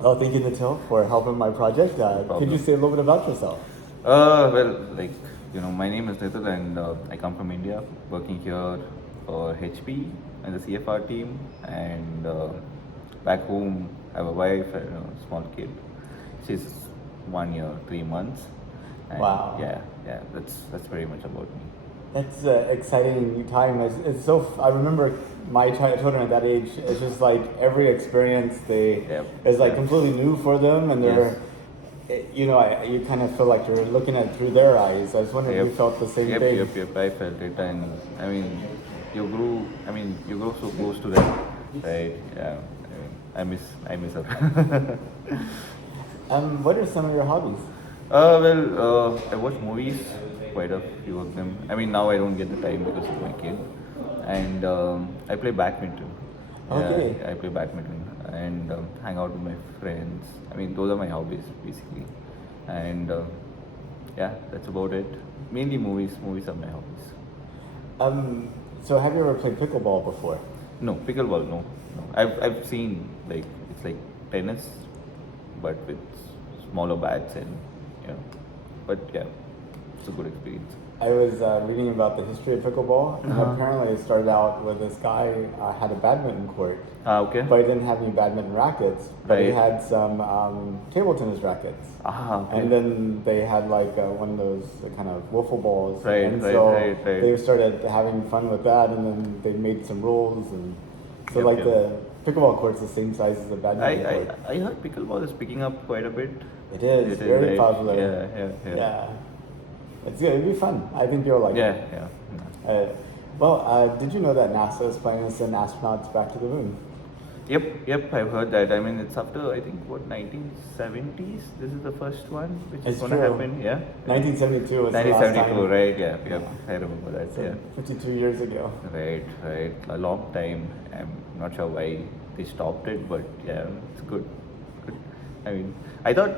Oh, thank you, Nithil, for helping my project. No Could you problem. say a little bit about yourself? Well, my name is Nithil and I come from India, working here for HP and the CFR team. And back home, I have a wife and a small kid. She's 1 year, 3 months. And Wow. yeah, that's very much about me. That's exciting time. It's so. I remember my children at that age. It's just like every experience they Yeah, is like yeah. completely new for them, and Yes. you kind of feel like you're looking at it through their eyes. I was wondering if Yep, you felt the same yep, thing. yep, yep. I felt it, and you grow so close to them, right? Yeah, I miss her. What are some of your hobbies? I watch movies, quite a few of them. I mean, now I don't get the time because of my kid, and I play badminton. Yeah, Okay. I play badminton and hang out with my friends. I mean, those are my hobbies basically, and yeah, that's about it. Mainly movies. Movies are my hobbies. So have you ever played pickleball before? No, pickleball, no, no. I've seen like it's like tennis, but with smaller bats and you know, but yeah, it's a good experience. I was reading about the history of pickleball, and Uh-huh. apparently it started out with this guy had a badminton court, Okay. but he didn't have any badminton rackets, but he Right. had some table tennis rackets. Okay. And then they had like one of those kind of wiffle balls, Right, and right, so right, right. they started having fun with that, and then they made some rules, and so Yep, like yep. the pickleball court's the same size as the badminton court. I heard pickleball is picking up quite a bit. It is It is, very right? popular. Yeah. Yeah, it's good. It'd be fun. I think you'll like Yeah, it. yeah. Did you know that NASA is planning to send astronauts back to the moon? Yep, I've heard that. I mean, it's after, I think, what, 1970s? This is the first one which is It's going to true. happen, yeah? 1972 was the last 1972, time. right? Yeah, I remember that, So yeah. 52 years ago. Right. A long time. I'm not sure why they stopped it, but yeah, it's good. Good. I mean, I thought,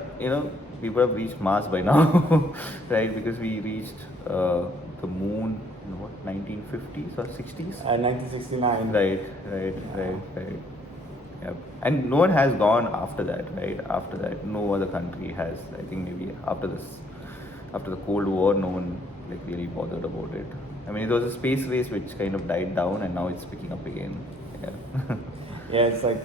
we would have reached Mars by now, right? Because we reached the moon in what, 1950s or 60s? 1969. Right. Yep. And no one has gone after that, right? After that, no other country has. I think maybe after the Cold War, no one like really bothered about it. I mean, it was a space race which kind of died down, and now it's picking up again. Yeah. Yeah, it's like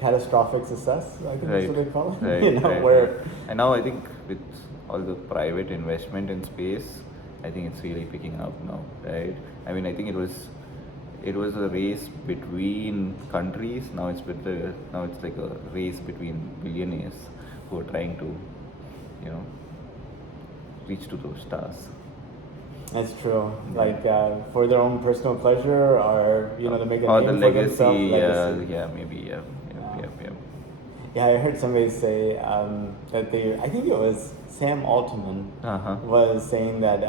catastrophic success, I think that's Right, what they call it. right, right, Where right. And now I think with all the private investment in space, I think it's really picking up now, right? I mean, I think it was a race between countries. Now it's like a race between billionaires who are trying to, you know, reach to those stars. that's true. Yeah. Like for their own personal pleasure, or to make a Or name the for legacy, themselves. Legacy. yeah, maybe, yeah. Yeah, I heard somebody say that I think it was Sam Altman, Uh-huh. was saying that,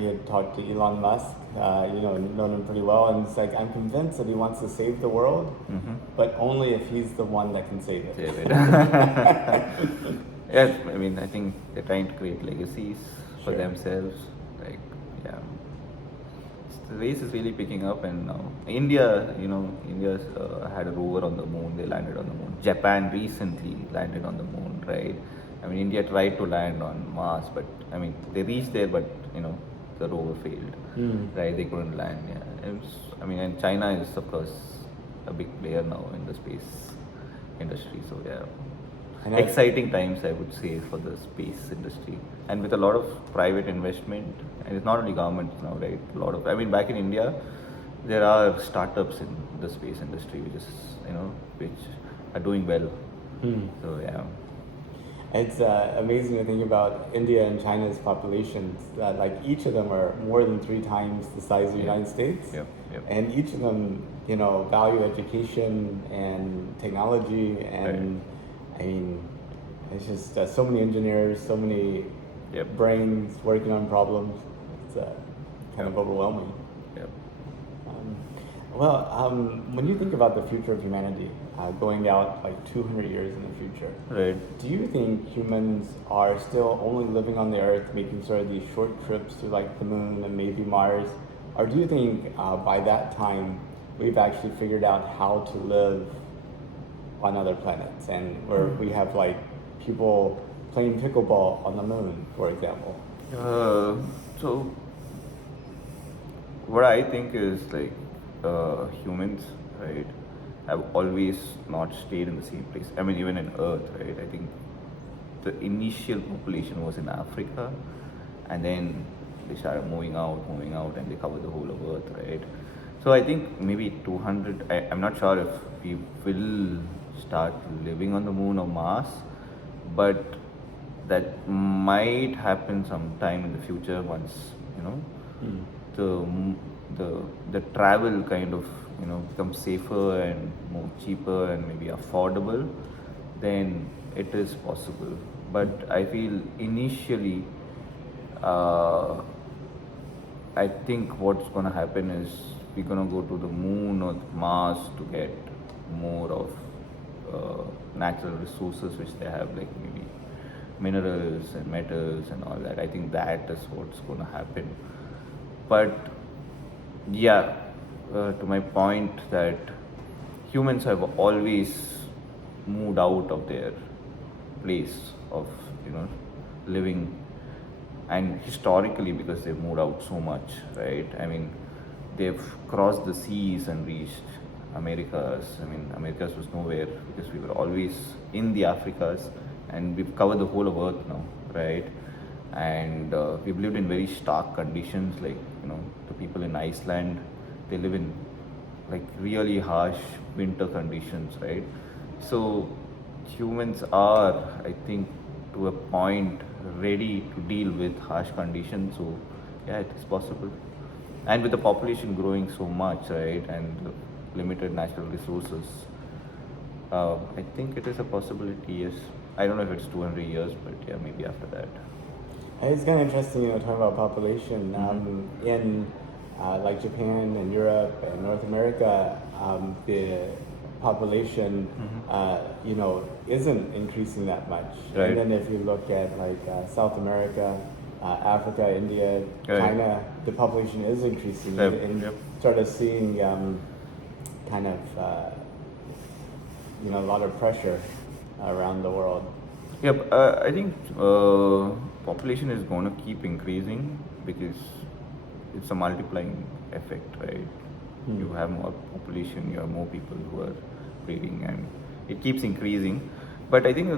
he had talked to Elon Musk, known him pretty well, and it's like, I'm convinced that he wants to save the world, Mm-hmm. but only if he's the one that can save it. David. Yeah, I mean, I think they're trying to create legacies for Sure. themselves. Like, yeah, the race is really picking up, and now India's had a rover on the moon. They landed on the moon. Japan recently landed on the moon, right? I mean, India tried to land on Mars, but I mean, they reached there, but the rover failed, right? They couldn't land. Yeah, and China is of course a big player now in the space industry. So yeah, And I- exciting times I would say for the space industry, and with a lot of private investment, and it's not only government now, right? A lot of, I mean, back in India, there are startups in the space industry which are doing well. So yeah, It's amazing to think about India and China's populations. That like each of them are more than 3 times the size of the Yeah. United States, Yep. and each of them, value education and technology, and I mean, it's just so many engineers, so many Yep. brains working on problems. It's kind of overwhelming. Yep. When you think about the future of humanity, going out like 200 years in the future, Right. do you think humans are still only living on the Earth, making sort of these short trips to like the moon and maybe Mars, or do you think by that time we've actually figured out how to live on other planets, and where we have like people playing pickleball on the moon, for example. So what I think is like humans, right, have always not stayed in the same place. I mean, even in Earth, right? I think the initial population was in Africa, and then they started moving out, and they covered the whole of Earth, right? So I think maybe 200. I'm not sure if we will start living on the moon or Mars, but that might happen sometime in the future once you know the the the travel kind of becomes safer and more cheaper and maybe affordable, then it is possible. But I feel initially, uh, I think what's gonna happen is we're gonna go to the moon or Mars to get more of natural resources which they have, like maybe minerals and metals and all that. I think that is what's gonna happen. But yeah, to my point that humans have always moved out of their place of living, and historically because they've moved out so much, right? I mean, they've crossed the seas and reached Americas. I mean, Americas was nowhere because we were always in the Africas, and we've covered the whole of Earth now, right? And we've lived in very stark conditions, like the people in Iceland, they live in like really harsh winter conditions, right? So humans are, I think, to a point ready to deal with harsh conditions. So yeah, it is possible. And with the population growing so much, right, and the limited natural resources, I think it is a possibility. Yes, I don't know if it's 200 years, but yeah, maybe after that. It's kind of interesting, talking about population. In like Japan and Europe and North America, the population, isn't increasing that much. Right. And then if you look at like South America, Africa, India, Right. China, the population is increasing. Yep. And Yep. started seeing kind of, a lot of pressure around the world. Yep, I think population is going to keep increasing because it's a multiplying effect, right? You have more population, you have more people who are breeding, and it keeps increasing. But I think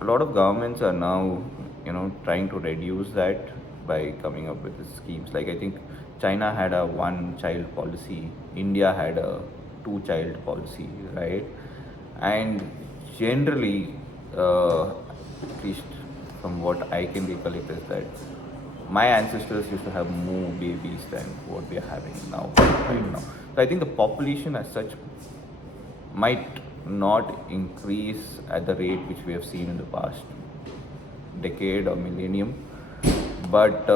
a lot of governments are now, trying to reduce that by coming up with the schemes. Like I think China had a one-child policy, India had a two-child policy, right? And generally, at least from what I can recollect, is that my ancestors used to have more babies than what we are having now, right now. So I think the population as such might not increase at the rate which we have seen in the past decade or millennium, but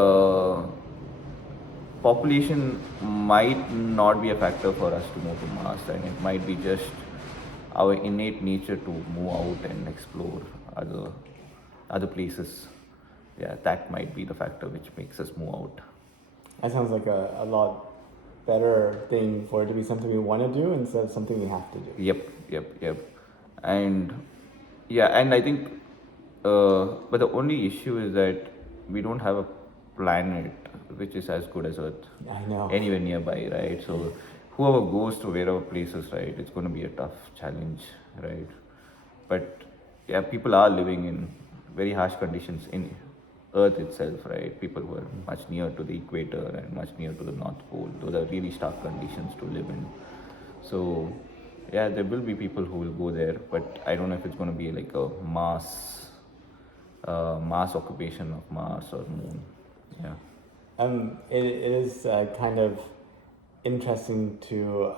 population might not be a factor for us to move to Mars, and it might be just our innate nature to move out and explore other places. Yeah, that might be the factor which makes us move out. That sounds like a lot better thing for it to be something we want to do instead of something we have to do. Yep. And yeah, and I think, but the only issue is that we don't have a planet which is as good as Earth. I know. Anywhere nearby, right? So whoever goes to wherever places, right, it's going to be a tough challenge, right? But yeah, people are living in very harsh conditions in Earth itself, right? People who are much near to the equator and much near to the North Pole. Those are really stark conditions to live in. So yeah, there will be people who will go there, but I don't know if it's going to be like a mass occupation of Mars or Moon. Yeah. It is kind of interesting to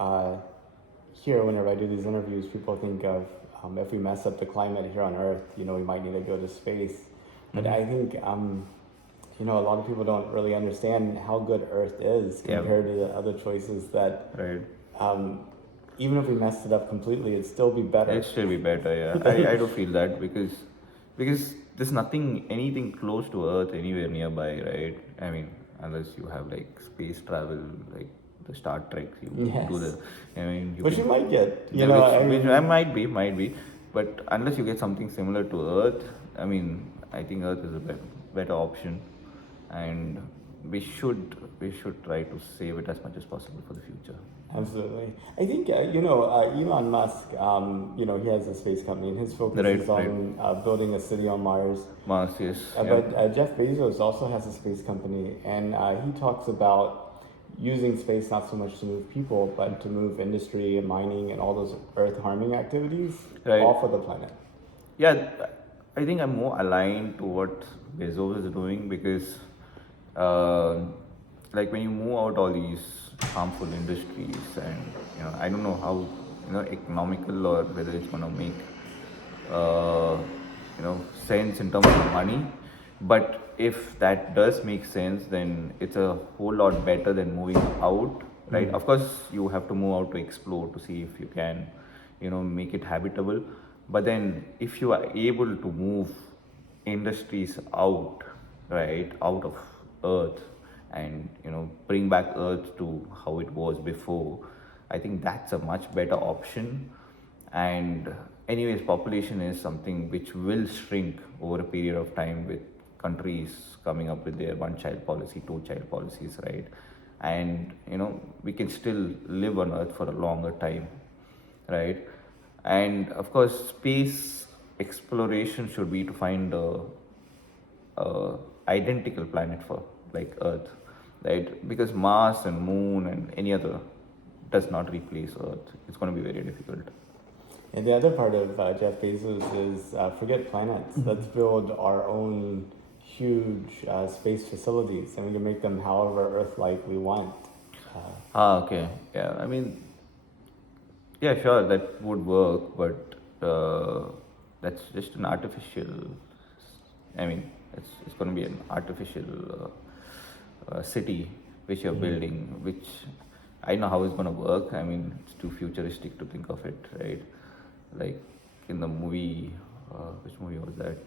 hear whenever I do these interviews. People think of if we mess up the climate here on Earth, we might need to go to space. But I think a lot of people don't really understand how good Earth is compared to the other choices that. Right. Even if we messed it up completely, it'd still be better. It'd still be better, yeah. I do feel that because there's anything close to Earth anywhere nearby, right? I mean, unless you have like space travel, like the Star Trek. You do Yes. I mean, Which you might get, yeah, which I might be, but unless you get something similar to Earth, I mean, I think Earth is a better option, and we should try to save it as much as possible for the future. Absolutely. I think, Elon Musk, he has a space company and his focus Right, is right. on building a city on Mars. Mars, yes. But Jeff Bezos also has a space company, and he talks about using space not so much to move people, but to move industry and mining and all those earth harming activities Right. off of the planet. Yeah, I think I'm more aligned to what Bezos is doing because, uh, like when you move out all these harmful industries, and I don't know how economical or whether it's gonna make uh, sense in terms of money. But if that does make sense, then it's a whole lot better than moving out, right? Of course, you have to move out to explore to see if you can, make it habitable. But then, if you are able to move industries out, right, out of Earth, and bring back Earth to how it was before, I think that's a much better option. And anyways, population is something which will shrink over a period of time with countries coming up with their one child policy, two child policies, right? And we can still live on Earth for a longer time, right? And of course, space exploration should be to find a identical planet for like Earth, right? Because Mars and Moon and any other does not replace Earth. It's going to be very difficult. And the other part of Jeff Bezos is forget planets. Let's build our own huge space facilities, and we can make them however Earth-like we want. Okay. Yeah. I mean, yeah, sure, that would work, but that's just an artificial. I mean, it's going to be an artificial city which you're building, which I know how it's going to work. I mean, it's too futuristic to think of it, right? Like in the movie, which movie was that?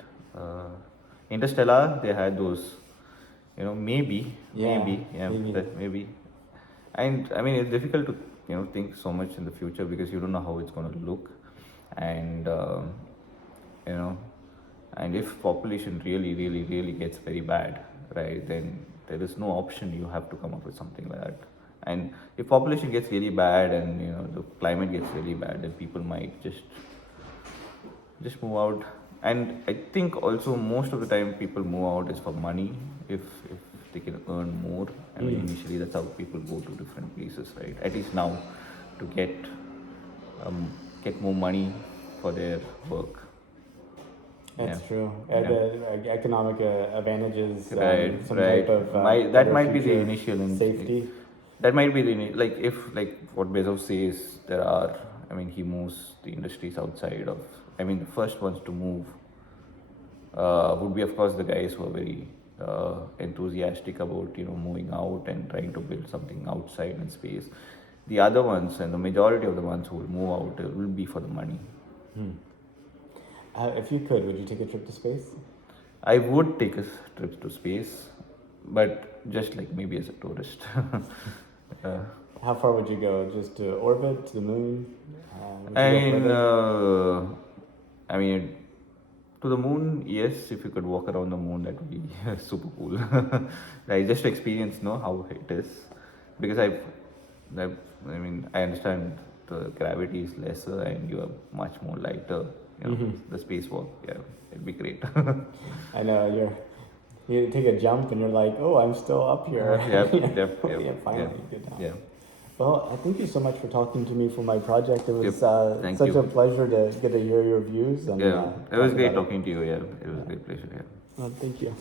Interstellar. They had those, maybe, maybe. And I mean, it's difficult to think so much in the future because you don't know how it's going to look, and you know, and if population really, really, really gets very bad, right, then there is no option. You have to come up with something like that. And if population gets really bad and the climate gets really bad, then people might just move out. And I think also most of the time people move out is for money. If they can earn more. I mean, initially that's how people go to different places, right? At least now, to get more money for their work. That's true. The economic advantages, Right, some right. type of That better might be the future initial safety. That might be the like if like what Bezos says. There are. I mean, he moves the industries outside of. I mean, the first ones to move would be, of course, the guys who are very enthusiastic about moving out and trying to build something outside in space. The other ones and the majority of the ones who will move out will be for the money. If you could, would you take a trip to space? I would take a trip to space, but just like maybe as a tourist. How far would you go? Just to orbit, to the moon? I mean, to the moon, yes. If you could walk around the moon, that would be super cool. Like just to experience, know how it is, because I mean, I understand the gravity is lesser and you are much more lighter. The spacewalk, yeah, it'd be great. I know you take a jump and you're like, oh, I'm still up here. Yep. Finally, get down. Yeah. Well, thank you so much for talking to me for my project. It was Thank such you. a pleasure to get to hear your views. And, It was great talking to you. Yeah, it was a great pleasure. Yeah. Well, thank you.